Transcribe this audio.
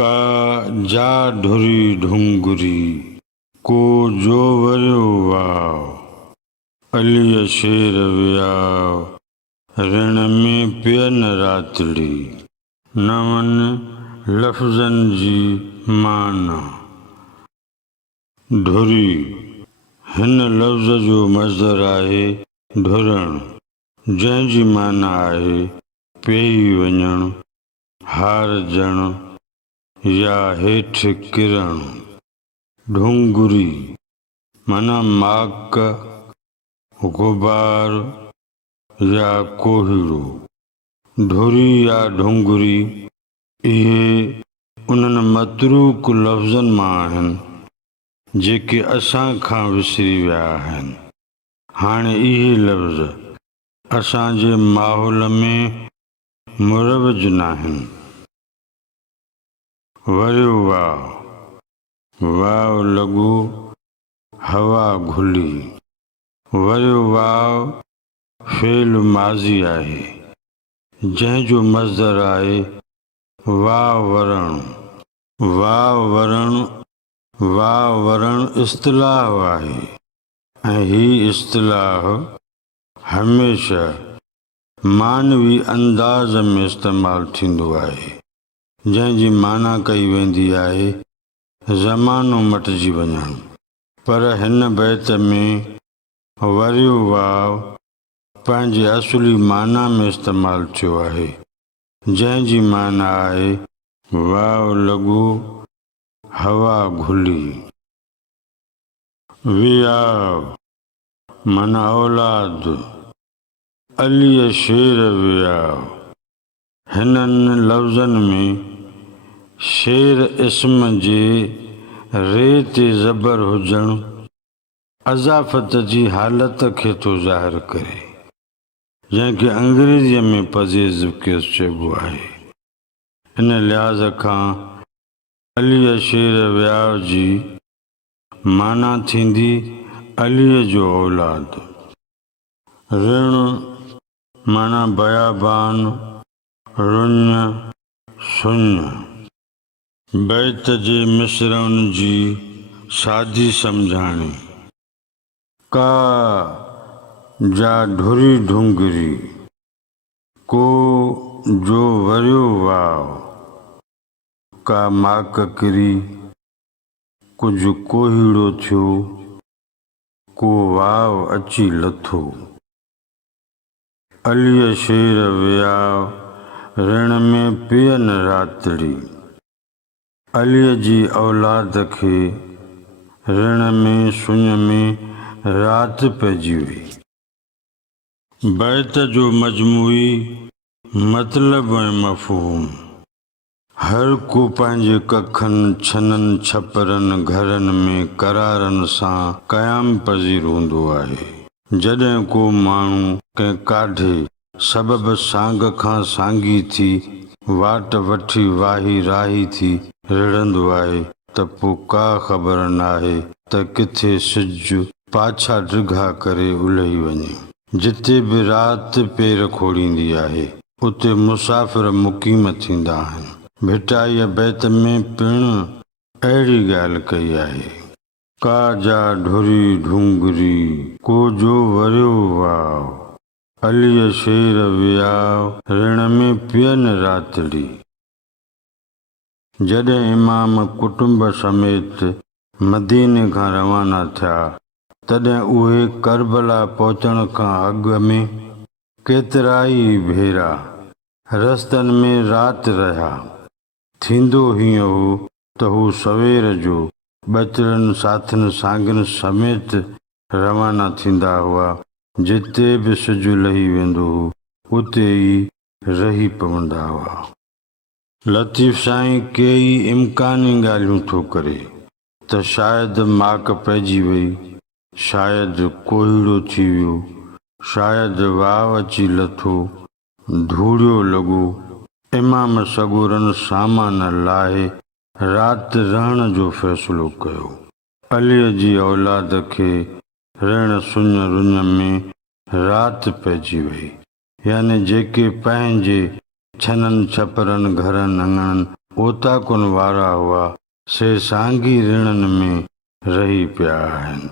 का जा ढुरी ढुंगुरी को जो वरियो वाव अलीअ शेर वियाव ऋण में पियन रातड़ी नवन लफ़्ज़न जी माना। ढुरी हिन लफ़्ज़ जो मज़दर आहे ढुरण, जंहिंजी माना आहे पेई वञण, हारजण या हेठि किरण। ढुंगुरी माना माक, गुबार या कोहीड़ो। ढुरी या ढुंगुरी इहे उन्हनि मतरूक लफ़्ज़नि मां आहिनि जेके असां खां विसरी विया आहिनि। हाणे इहे लफ़्ज़ असांजे माहौल में मुरवज नाहिनि। वरियो वाव, वाव लॻो हवा घुली। वरियो वाव फ़ेल माज़ी आहे जंहिंजो मज़दर आहे वाव वरण। वाव वरण इस्तिलाह आहे ऐं ही इस्तिलाह हमेशह मानवी अंदाज़ में इस्तेमालु थींदो आहे, जंहिंजी माना कई वेंदी आहे ज़मानो मटिजी वञणु। पर हिन बैत में वरियो वाव पंहिंजे असुली माना में इस्तेमालु थियो आहे, जंहिंजी माना आहे वाव लॻो हवा घुली। वियाव माना औलाद, अलीअ शेर वियाव। हिननि लफ़्ज़नि में शेर इस्म जे रे ते ज़बर हुजणु अज़ाफ़त जी हालत खे थो ज़ाहिर करे, जंहिंखे अंग्रेज़ीअ में पज़ेज़ केस चइबो आहे। इन लिहाज़ खां अलीअ शेर वियाव जी माना थींदी अलीअ जो औलाद। ऋण माना बयाबान, रुञ, सुञ। बैत जे मिसरनि जी सादी सम्झाणी। का जा ढुरी ढुंगरी को जो वरियो वाव। का माक किरी, कुझु कोहीड़ो थियो, को वाव अची लथो। अलीअ शेर वियाव ऋण में पियन रातड़ी। अलीअ जी औलाद खे ऋण में सुञ में रात पइजी वई। बैत जो मजमूई मतिलब ऐं मफ़हूम। हर को पंहिंजे कखनि छननि छपरनि घरनि में करारनि सां क़याम पज़ीर हूंदो आहे। जॾहिं को माण्हू कंहिं काढे सबब सांग खां सांगी थी वाट वठी वाही राही थी रिड़ंदो आहे त पोइ का ख़बर नाहे त किथे सिज पाछा डिघा करे उलही वञे। जिते बि राति पेर खोड़ींदी आहे उते मुसाफ़िर मुक़ीम थींदा आहिनि। भिटाईअ बैत में पिणु अहिड़ी ॻाल्हि कई आहे। का जा ढुरी ढुंगरी को जो वरियो वाव अलीअ शेर वियाव ऋण में पियन रातड़ी। जॾहिं इमाम कुटुंब समेत मदीने खां रवाना थिया तॾहिं उहे करबला पहुचण खां अॻु में केतिराई भेरा रस्तनि में राति रहिया। थींदो हीअं हो त हू सवेर जो ॿचिड़नि साथियुनि सांगनि समेत रवाना थींदा हुआ। जिते बि सिजु लही वेंदो हो उते ई रही पवंदा हुआ। लतीफ़ साईं केई इम्कानी ॻाल्हियूं थो करे त शायदि माक पइजी वई, शायदि कोहीड़ो थी वियो, शायदि वाव अची लथो, धूड़ियो लॻो। इमाम सगोरनि सामान लाहे राति रहण जो फ़ैसिलो कयो। अलीअ जी औलाद खे ऋण सुञ रुञ में राति पइजी वई, यानी जेके पंहिंजे छननि छपरनि घरनि अङणनि ओता कुन वारा हुआ से सांगी ऋणन में रही पिया आहिनि।